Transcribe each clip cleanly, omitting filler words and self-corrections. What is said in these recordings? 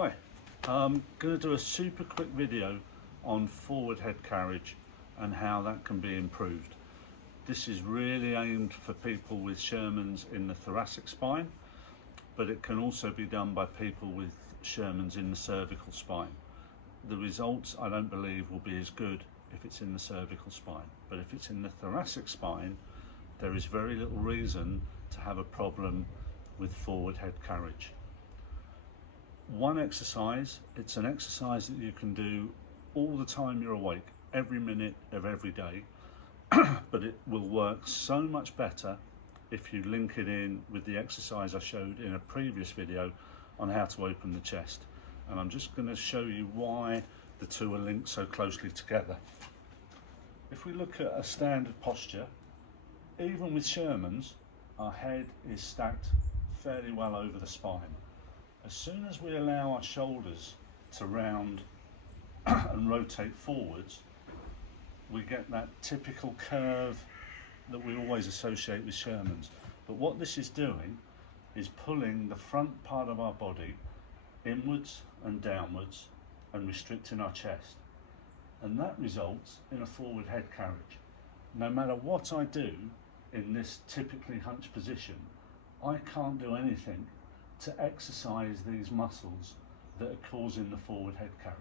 Hi, I'm going to do a super quick video on forward head carriage and how that can be improved. This is really aimed for people with Shermans in the thoracic spine, but it can also be done by people with Shermans in the cervical spine. The results, I don't believe, will be as good if it's in the cervical spine, but if it's in the thoracic spine, there is very little reason to have a problem with forward head carriage. One exercise, it's an exercise that you can do all the time you're awake, every minute of every day, but it will work so much better if you link it in with the exercise I showed in a previous video on how to open the chest. And I'm just going to show you why the two are linked so closely together. If we look at a standard posture, even with Shermans, our head is stacked fairly well over the spine. As soon as we allow our shoulders to round and rotate forwards, we get that typical curve that we always associate with Shermans. But what this is doing is pulling the front part of our body inwards and downwards and restricting our chest. And that results in a forward head carriage. No matter what I do in this typically hunched position, I can't do anything to exercise these muscles that are causing the forward head carriage.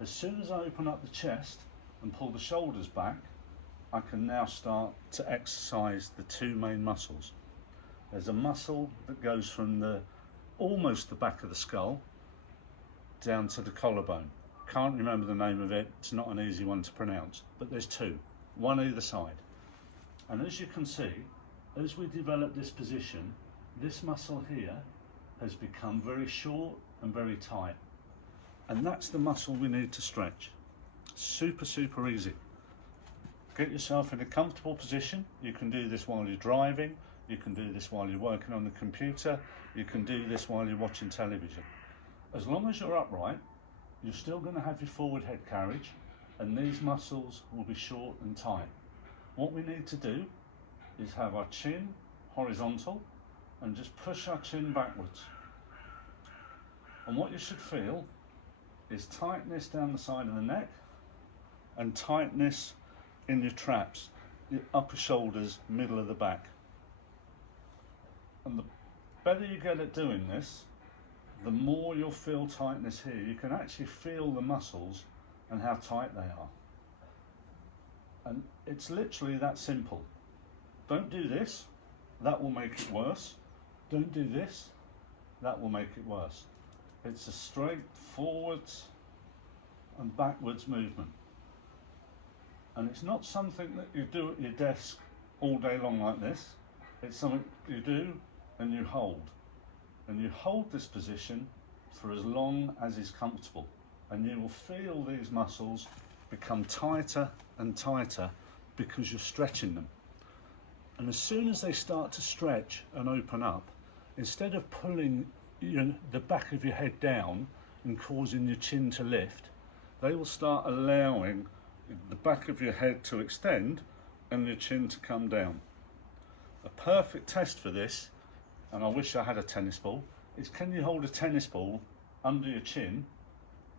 As soon as I open up the chest and pull the shoulders back, I can now start to exercise the two main muscles. There's a muscle that goes from almost the back of the skull down to the collarbone. Can't remember the name of it, it's not an easy one to pronounce, but there's two, one either side. And as you can see, as we develop this position, this muscle here has become very short and very tight. And that's the muscle we need to stretch. Super easy. Get yourself in a comfortable position. You can do this while you're driving, you can do this while you're working on the computer, you can do this while you're watching television. As long as you're upright, you're still going to have your forward head carriage, and these muscles will be short and tight. What we need to do is have our chin horizontal and just push our chin backwards. And what you should feel is tightness down the side of the neck and tightness in your traps, your upper shoulders, middle of the back. And the better you get at doing this, the more you'll feel tightness here. You can actually feel the muscles and how tight they are. And it's literally that simple. Don't do this, that will make it worse. Don't do this, that will make it worse. It's a straight forwards and backwards movement. And it's not something that you do at your desk all day long like this. It's something you do and you hold. And you hold this position for as long as is comfortable. And you will feel these muscles become tighter and tighter because you're stretching them. And as soon as they start to stretch and open up, instead of pulling the back of your head down and causing your chin to lift, they will start allowing the back of your head to extend and your chin to come down. A perfect test for this, and I wish I had a tennis ball, is can you hold a tennis ball under your chin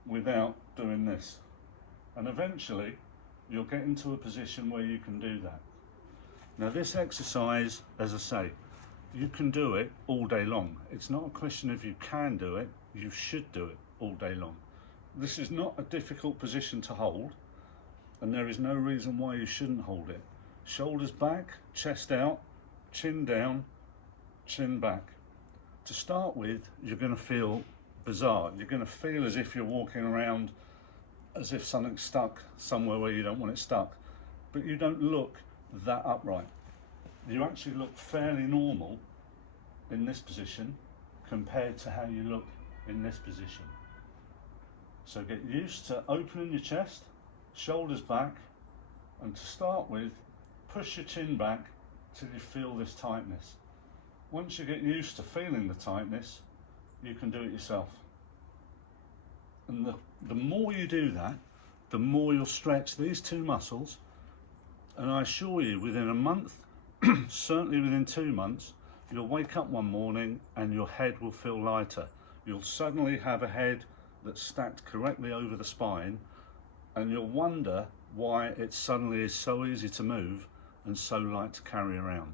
without doing this? And eventually you'll get into a position where you can do that. Now this exercise, as I say, you can do it all day long. It's not a question of you can do it, you should do it all day long. This is not a difficult position to hold, and there is no reason why you shouldn't hold it. Shoulders back, chest out, chin down, chin back. To start with, you're going to feel bizarre. You're going to feel as if you're walking around as if something's stuck somewhere where you don't want it stuck, but you don't look that upright. You actually look fairly normal in this position compared to how you look in this position. So get used to opening your chest, shoulders back, and to start with, push your chin back till you feel this tightness. Once you get used to feeling the tightness, you can do it yourself. And the more you do that, the more you'll stretch these two muscles. And I assure you, within a month, certainly within 2 months, you'll wake up one morning and your head will feel lighter. you'll suddenly have a head that's stacked correctly over the spine, and you'll wonder why it suddenly is so easy to move and so light to carry around.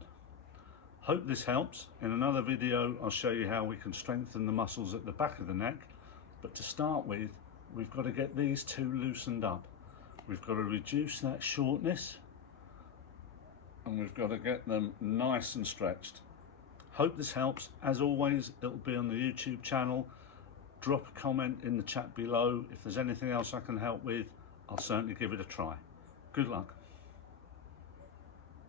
Hope this helps. In another video I'll show you how we can strengthen the muscles at the back of the neck, but to start with we've got to get these two loosened up. We've got to reduce that shortness and we've got to get them nice and stretched. Hope this helps. As always, it'll be on the YouTube channel. Drop a comment in the chat below. If there's anything else I can help with, I'll certainly give it a try. Good luck.